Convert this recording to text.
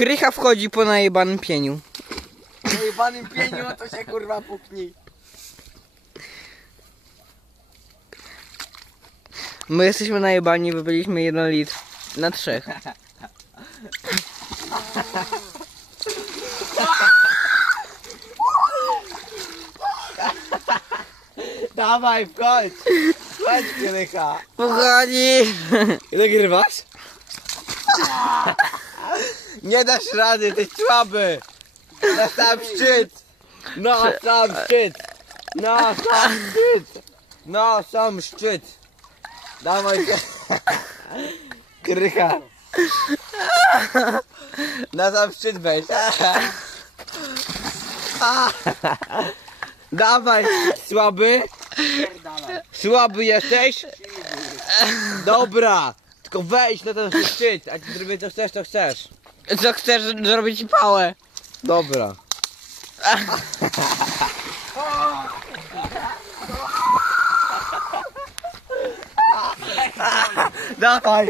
Krycha wchodzi po najebanym pieniu. Na jebanym pieniu to się kurwa puknij. My jesteśmy najebani, wybyliśmy jeden litr na trzech. Dawaj, wchodź. Wchodź, Krycha. Pochodzi! Nagrywasz? Nie dasz rady, ty słaby. Na sam szczyt. Na sam szczyt. Na sam szczyt. Na sam szczyt. Dawaj. Krycha. Na sam szczyt weź. Dawaj, słaby. Słaby jesteś? Dobra, tylko wejdź na ten szczyt, a ci zrobię co chcesz, to chcesz. Co chcesz zrobić pałę? Dobra. Dawaj,